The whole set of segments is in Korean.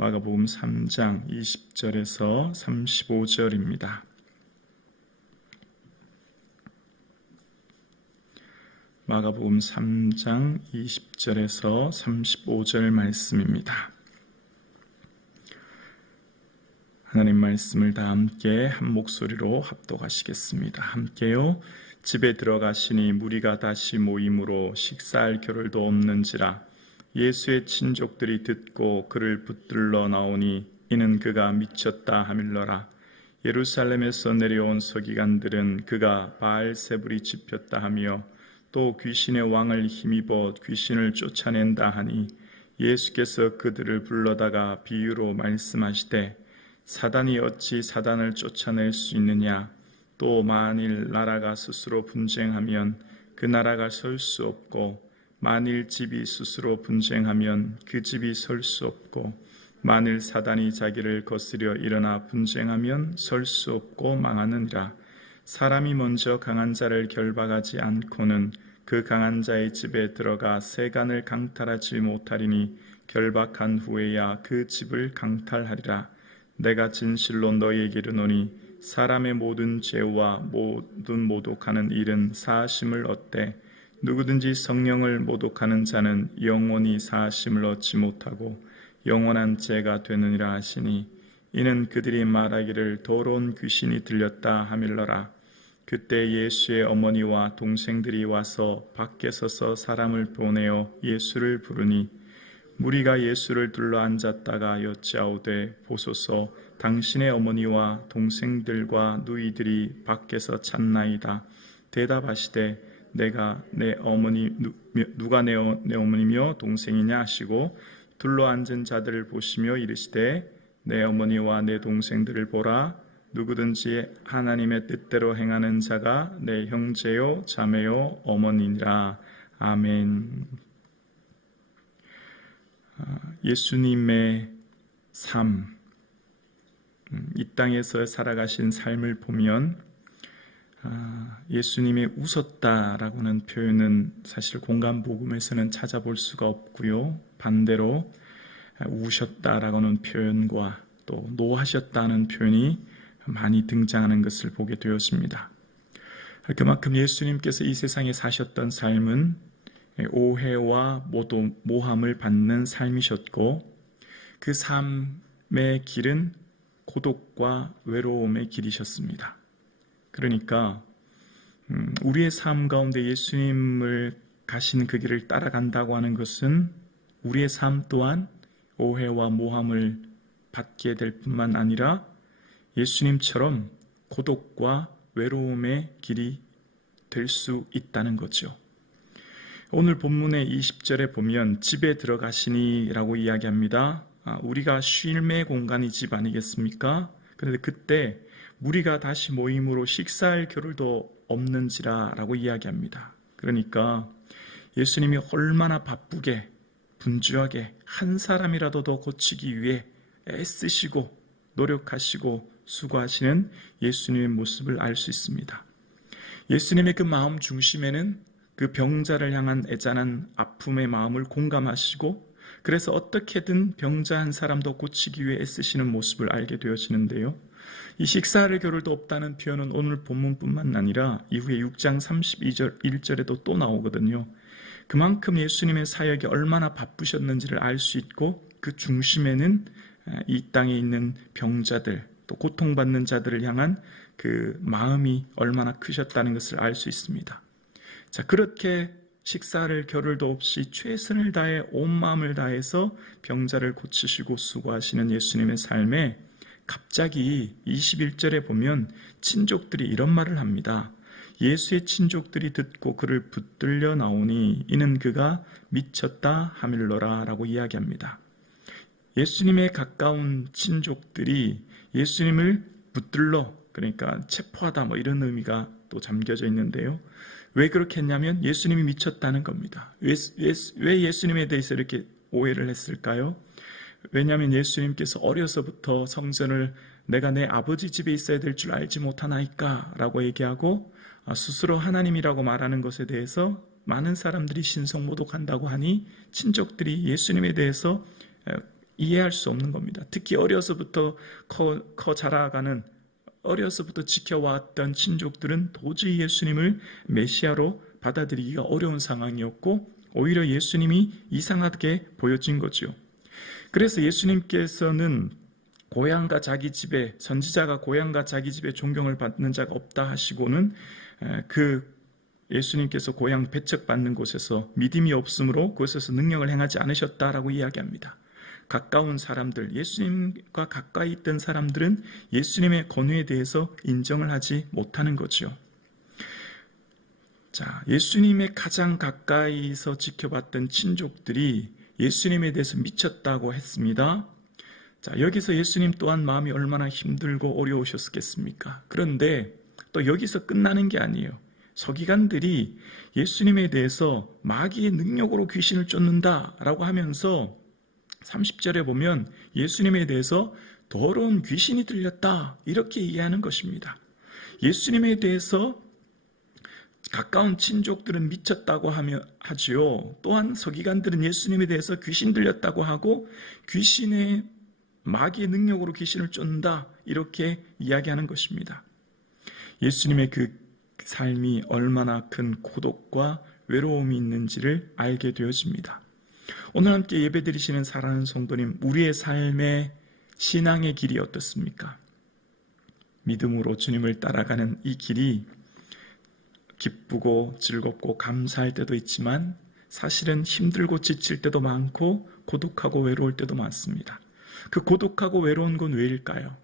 마가복음 3장 20절에서 35절입니다. 마가복음 3장 20절에서 35절 말씀입니다. 하나님 말씀을 다 함께 한 목소리로 합독하시겠습니다. 함께요. 집에 들어가시니 무리가 다시 모임으로 식사할 겨를도 없는지라 예수의 친족들이 듣고 그를 붙들러 나오니 이는 그가 미쳤다 하밀러라. 예루살렘에서 내려온 서기관들은 그가 바알세불이 집혔다 하며 또 귀신의 왕을 힘입어 귀신을 쫓아낸다 하니 예수께서 그들을 불러다가 비유로 말씀하시되 사단이 어찌 사단을 쫓아낼 수 있느냐. 또 만일 나라가 스스로 분쟁하면 그 나라가 설 수 없고 만일 집이 스스로 분쟁하면 그 집이 설 수 없고 만일 사단이 자기를 거스려 일어나 분쟁하면 설 수 없고 망하느니라. 사람이 먼저 강한 자를 결박하지 않고는 그 강한 자의 집에 들어가 세간을 강탈하지 못하리니 결박한 후에야 그 집을 강탈하리라. 내가 진실로 너희에게 이르노니 사람의 모든 죄와 모든 모독하는 일은 사하심을 얻되 누구든지 성령을 모독하는 자는 영원히 사하심을 얻지 못하고 영원한 죄가 되느니라 하시니 이는 그들이 말하기를 더러운 귀신이 들렸다 하밀러라. 그때 예수의 어머니와 동생들이 와서 밖에 서서 사람을 보내어 예수를 부르니 무리가 예수를 둘러앉았다가 여짜오되 보소서 당신의 어머니와 동생들과 누이들이 밖에서 찾나이다. 대답하시되 내가 내 어머니 누가 내 어머니며 동생이냐 하시고 둘러앉은 자들을 보시며 이르시되 내 어머니와 내 동생들을 보라. 누구든지 하나님의 뜻대로 행하는 자가 내 형제요 자매요 어머니니라. 아멘. 예수님의 삶, 이 땅에서 살아가신 삶을 보면 예수님이 웃었다라고는 표현은 사실 공간복음에서는 찾아볼 수가 없고요. 반대로 우셨다라고는 표현과 또 노하셨다는 표현이 많이 등장하는 것을 보게 되었습니다. 그만큼 예수님께서 이 세상에 사셨던 삶은 오해와 모함을 받는 삶이셨고 그 삶의 길은 고독과 외로움의 길이셨습니다. 그러니까 우리의 삶 가운데 예수님을 가신 그 길을 따라간다고 하는 것은 우리의 삶 또한 오해와 모함을 받게 될 뿐만 아니라 예수님처럼 고독과 외로움의 길이 될 수 있다는 거죠. 오늘 본문의 20절에 보면 집에 들어가시니 라고 이야기합니다. 우리가 쉼의 공간이 집 아니겠습니까? 그런데 그때 무리가 다시 모임으로 식사할 겨를도 없는지라 라고 이야기합니다. 그러니까 예수님이 얼마나 바쁘게 분주하게 한 사람이라도 더 고치기 위해 애쓰시고 노력하시고 수고하시는 예수님의 모습을 알 수 있습니다. 예수님의 그 마음 중심에는 그 병자를 향한 애잔한 아픔의 마음을 공감하시고 그래서 어떻게든 병자 한 사람도 고치기 위해 애쓰시는 모습을 알게 되어지는데요. 이 식사할 겨를도 없다는 표현은 오늘 본문뿐만 아니라 이후에 6장 32절 1절에도 또 나오거든요. 그만큼 예수님의 사역이 얼마나 바쁘셨는지를 알 수 있고 그 중심에는 이 땅에 있는 병자들 또 고통받는 자들을 향한 그 마음이 얼마나 크셨다는 것을 알 수 있습니다. 자, 그렇게 식사를 겨를도 없이 최선을 다해 온 마음을 다해서 병자를 고치시고 수고하시는 예수님의 삶에 갑자기 21절에 보면 친족들이 이런 말을 합니다. 예수의 친족들이 듣고 그를 붙들려 나오니 이는 그가 미쳤다 하밀러라 라고 이야기합니다. 예수님의 가까운 친족들이 예수님을 붙들러 그러니까 체포하다 이런 의미가 또 잠겨져 있는데요. 왜 그렇게 했냐면 예수님이 미쳤다는 겁니다. 왜 예수님에 대해서 이렇게 오해를 했을까요? 왜냐하면 예수님께서 어려서부터 성전을 내가 내 아버지 집에 있어야 될 줄 알지 못하나이까 라고 얘기하고 스스로 하나님이라고 말하는 것에 대해서 많은 사람들이 신성모독한다고 하니 친족들이 예수님에 대해서 이해할 수 없는 겁니다. 특히 어려서부터 커 자라가는, 어려서부터 지켜왔던 친족들은 도저히 예수님을 메시아로 받아들이기가 어려운 상황이었고 오히려 예수님이 이상하게 보여진 거죠. 그래서 예수님께서는 고향과 자기 집에, 선지자가 고향과 자기 집에 존경을 받는 자가 없다 하시고는 그 예수님께서 고향 배척받는 곳에서 믿음이 없으므로 그곳에서 능력을 행하지 않으셨다라고 이야기합니다. 가까운 사람들, 예수님과 가까이 있던 사람들은 예수님의 권위에 대해서 인정을 하지 못하는 거죠. 자, 예수님의 가장 가까이서 지켜봤던 친족들이 예수님에 대해서 미쳤다고 했습니다. 자, 여기서 예수님 또한 마음이 얼마나 힘들고 어려우셨겠습니까? 그런데 또 여기서 끝나는 게 아니에요. 서기관들이 예수님에 대해서 마귀의 능력으로 귀신을 쫓는다라고 하면서 30절에 보면 예수님에 대해서 더러운 귀신이 들렸다 이렇게 이해하는 것입니다. 예수님에 대해서 가까운 친족들은 미쳤다고 하지요. 또한 서기관들은 예수님에 대해서 귀신 들렸다고 하고 귀신의 마귀의 능력으로 귀신을 쫓는다 이렇게 이야기하는 것입니다. 예수님의 그 삶이 얼마나 큰 고독과 외로움이 있는지를 알게 되어집니다. 오늘 함께 예배드리시는 사랑하는 성도님, 우리의 삶의 신앙의 길이 어떻습니까? 믿음으로 주님을 따라가는 이 길이 기쁘고 즐겁고 감사할 때도 있지만 사실은 힘들고 지칠 때도 많고 고독하고 외로울 때도 많습니다. 그 고독하고 외로운 건 왜일까요?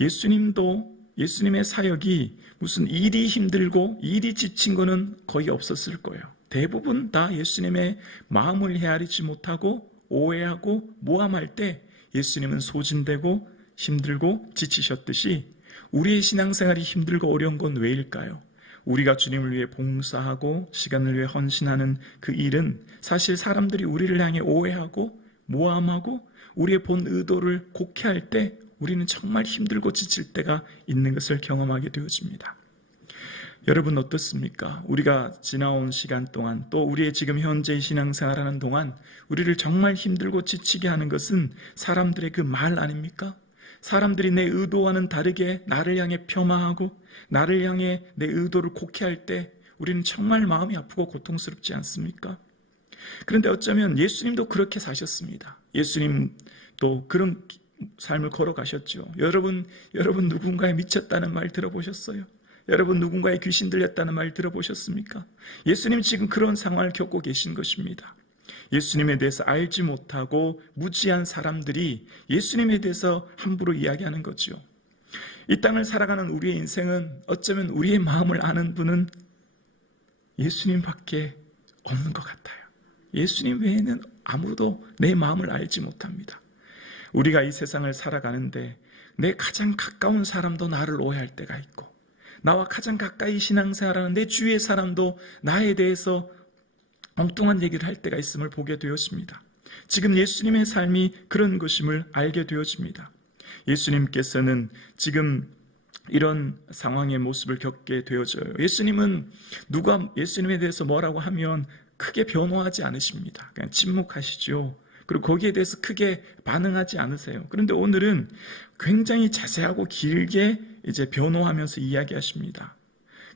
예수님의 사역이 무슨 일이 힘들고 일이 지친 거는 거의 없었을 거예요. 대부분 다 예수님의 마음을 헤아리지 못하고 오해하고 모함할 때 예수님은 소진되고 힘들고 지치셨듯이 우리의 신앙생활이 힘들고 어려운 건 왜일까요? 우리가 주님을 위해 봉사하고 시간을 위해 헌신하는 그 일은 사실 사람들이 우리를 향해 오해하고 모함하고 우리의 본 의도를 곡해할 때 우리는 정말 힘들고 지칠 때가 있는 것을 경험하게 되어집니다. 여러분 어떻습니까? 우리가 지나온 시간 동안 또 우리의 지금 현재의 신앙생활하는 동안 우리를 정말 힘들고 지치게 하는 것은 사람들의 그 말 아닙니까? 사람들이 내 의도와는 다르게 나를 향해 폄하하고 나를 향해 내 의도를 곡해할 때 우리는 정말 마음이 아프고 고통스럽지 않습니까? 그런데 어쩌면 예수님도 그렇게 사셨습니다. 예수님도 그런 삶을 걸어가셨죠. 여러분 누군가에 미쳤다는 말 들어보셨어요? 여러분 누군가의 귀신 들렸다는 말 들어보셨습니까? 예수님 지금 그런 상황을 겪고 계신 것입니다. 예수님에 대해서 알지 못하고 무지한 사람들이 예수님에 대해서 함부로 이야기하는 거죠. 이 땅을 살아가는 우리의 인생은 어쩌면 우리의 마음을 아는 분은 예수님밖에 없는 것 같아요. 예수님 외에는 아무도 내 마음을 알지 못합니다. 우리가 이 세상을 살아가는데 내 가장 가까운 사람도 나를 오해할 때가 있고 나와 가장 가까이 신앙생활하는 내 주위의 사람도 나에 대해서 엉뚱한 얘기를 할 때가 있음을 보게 되었습니다. 지금 예수님의 삶이 그런 것임을 알게 되어집니다. 예수님께서는 지금 이런 상황의 모습을 겪게 되어져요. 예수님은 누가 예수님에 대해서 뭐라고 하면 크게 변호하지 않으십니다. 그냥 침묵하시죠. 그리고 거기에 대해서 크게 반응하지 않으세요. 그런데 오늘은 굉장히 자세하고 길게 이제 변호하면서 이야기하십니다.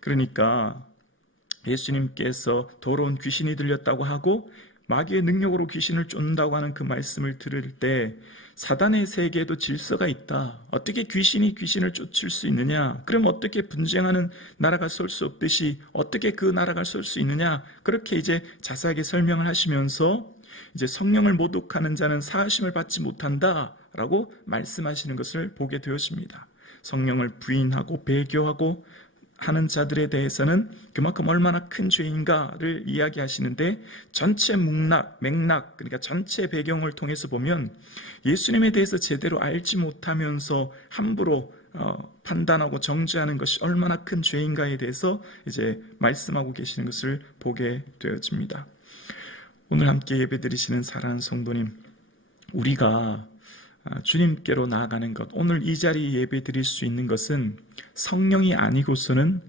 그러니까 예수님께서 더러운 귀신이 들렸다고 하고 마귀의 능력으로 귀신을 쫓는다고 하는 그 말씀을 들을 때 사단의 세계에도 질서가 있다. 어떻게 귀신이 귀신을 쫓을 수 있느냐? 그럼 어떻게 분쟁하는 나라가 설 수 없듯이 어떻게 그 나라가 설 수 있느냐? 그렇게 이제 자세하게 설명을 하시면서 이제 성령을 모독하는 자는 사하심을 받지 못한다라고 말씀하시는 것을 보게 되었습니다. 성령을 부인하고 배교하고 하는 자들에 대해서는 그만큼 얼마나 큰 죄인가를 이야기하시는데 전체 맥락, 그러니까 전체 배경을 통해서 보면 예수님에 대해서 제대로 알지 못하면서 함부로 판단하고 정죄하는 것이 얼마나 큰 죄인가에 대해서 이제 말씀하고 계시는 것을 보게 되어집니다. 오늘 함께 예배드리시는 사랑하는 성도님, 우리가 주님께로 나아가는 것, 오늘 이 자리에 예배드릴 수 있는 것은 성령이 아니고서는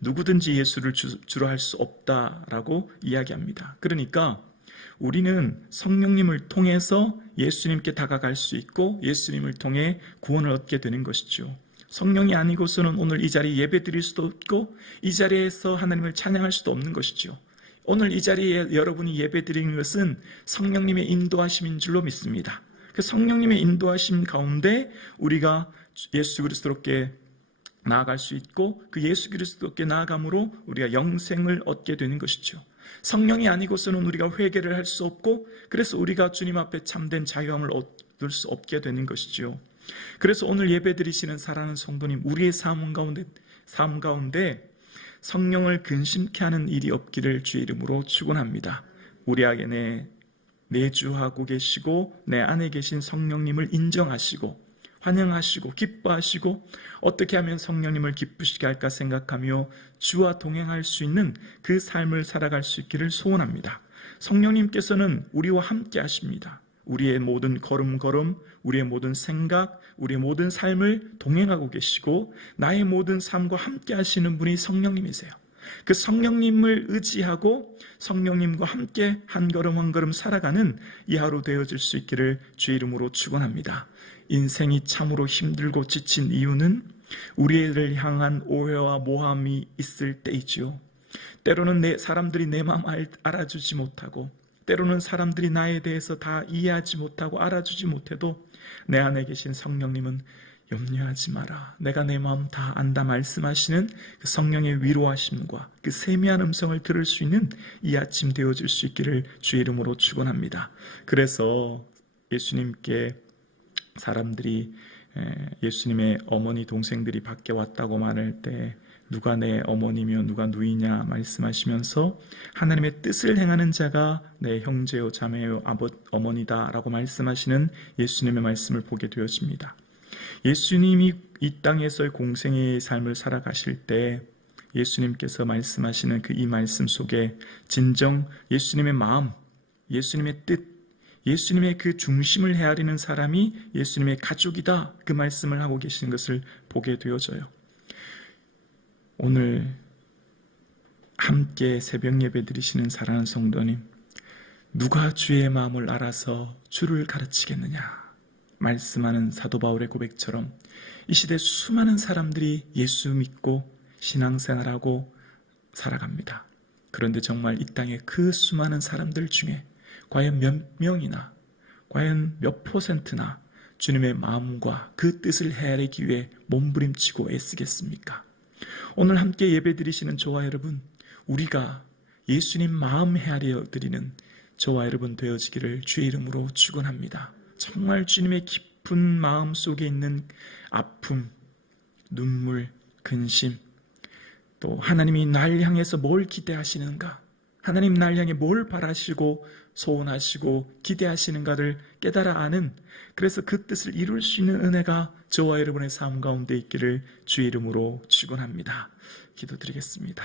누구든지 예수를 주로 할 수 없다라고 이야기합니다. 그러니까 우리는 성령님을 통해서 예수님께 다가갈 수 있고 예수님을 통해 구원을 얻게 되는 것이죠. 성령이 아니고서는 오늘 이 자리에 예배 드릴 수도 없고 이 자리에서 하나님을 찬양할 수도 없는 것이죠. 오늘 이 자리에 여러분이 예배 드리는 것은 성령님의 인도하심인 줄로 믿습니다. 그 성령님의 인도하심 가운데 우리가 예수 그리스도께 나아갈 수 있고 그 예수 그리스도께 나아감으로 우리가 영생을 얻게 되는 것이죠. 성령이 아니고서는 우리가 회개를 할 수 없고 그래서 우리가 주님 앞에 참된 자유함을 얻을 수 없게 되는 것이죠. 그래서 오늘 예배 드리시는 사랑하는 성도님, 우리의 삶 가운데 성령을 근심케 하는 일이 없기를 주의 이름으로 축원합니다. 우리 안에 내주하고 계시고 내 안에 계신 성령님을 인정하시고 환영하시고 기뻐하시고 어떻게 하면 성령님을 기쁘시게 할까 생각하며 주와 동행할 수 있는 그 삶을 살아갈 수 있기를 소원합니다. 성령님께서는 우리와 함께 하십니다. 우리의 모든 걸음걸음, 우리의 모든 생각, 우리의 모든 삶을 동행하고 계시고 나의 모든 삶과 함께 하시는 분이 성령님이세요. 그 성령님을 의지하고 성령님과 함께 한 걸음 한 걸음 살아가는 이 하루 되어질 수 있기를 주의 이름으로 축원합니다. 인생이 참으로 힘들고 지친 이유는 우리를 향한 오해와 모함이 있을 때이지요. 때로는 사람들이 내 마음 알아주지 못하고 때로는 사람들이 나에 대해서 다 이해하지 못하고 알아주지 못해도 내 안에 계신 성령님은 염려하지 마라. 내가 내 마음 다 안다 말씀하시는 그 성령의 위로하심과 그 세미한 음성을 들을 수 있는 이 아침 되어질 수 있기를 주의 이름으로 축원합니다. 그래서 예수님께 사람들이 예수님의 어머니 동생들이 밖에 왔다고 말할 때 누가 내 어머니며 누가 누이냐 말씀하시면서 하나님의 뜻을 행하는 자가 내 형제요 자매요 어머니다 라고 말씀하시는 예수님의 말씀을 보게 되어집니다. 예수님이 이 땅에서의 공생의 삶을 살아가실 때 예수님께서 말씀하시는 그 이 말씀 속에 진정 예수님의 마음, 예수님의 뜻, 예수님의 그 중심을 헤아리는 사람이 예수님의 가족이다, 그 말씀을 하고 계시는 것을 보게 되어져요. 오늘 함께 새벽 예배 드리시는 사랑하는 성도님, 누가 주의 마음을 알아서 주를 가르치겠느냐 말씀하는 사도 바울의 고백처럼 이 시대 수많은 사람들이 예수 믿고 신앙생활하고 살아갑니다. 그런데 정말 이 땅의 그 수많은 사람들 중에 과연 몇 명이나, 과연 몇 %나 주님의 마음과 그 뜻을 헤아리기 위해 몸부림치고 애쓰겠습니까? 오늘 함께 예배 드리시는 저와 여러분, 우리가 예수님 마음 헤아려 드리는 저와 여러분 되어지기를 주의 이름으로 축원합니다. 정말 주님의 깊은 마음 속에 있는 아픔, 눈물, 근심, 또 하나님이 날 향해서 뭘 기대하시는가, 하나님 날 향해 뭘 바라시고 소원하시고 기대하시는가를 깨달아 아는, 그래서 그 뜻을 이룰 수 있는 은혜가 저와 여러분의 삶 가운데 있기를 주의 이름으로 축원합니다. 기도드리겠습니다.